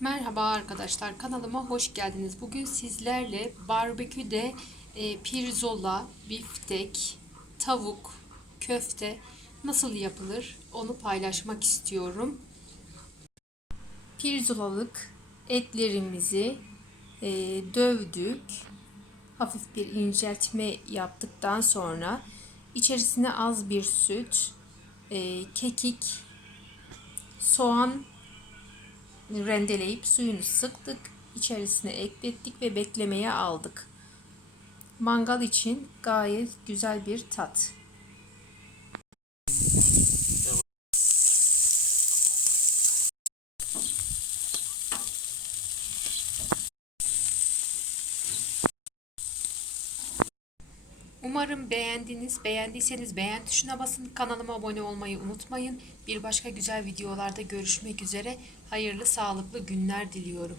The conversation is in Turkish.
Merhaba arkadaşlar kanalıma hoş geldiniz. Bugün sizlerle barbeküde e, pirzola, biftek, tavuk, köfte nasıl yapılır onu paylaşmak istiyorum. Pirzolalık etlerimizi e, dövdük. Hafif bir inceltme yaptıktan sonra içerisine az bir süt, e, kekik, soğan rendeleyip suyunu sıktık. içerisine eklettik ve beklemeye aldık. Mangal için gayet güzel bir tat. Umarım beğendiniz. Beğendiyseniz beğen tuşuna basın. Kanalıma abone olmayı unutmayın. Bir başka güzel videolarda görüşmek üzere. Hayırlı sağlıklı günler diliyorum.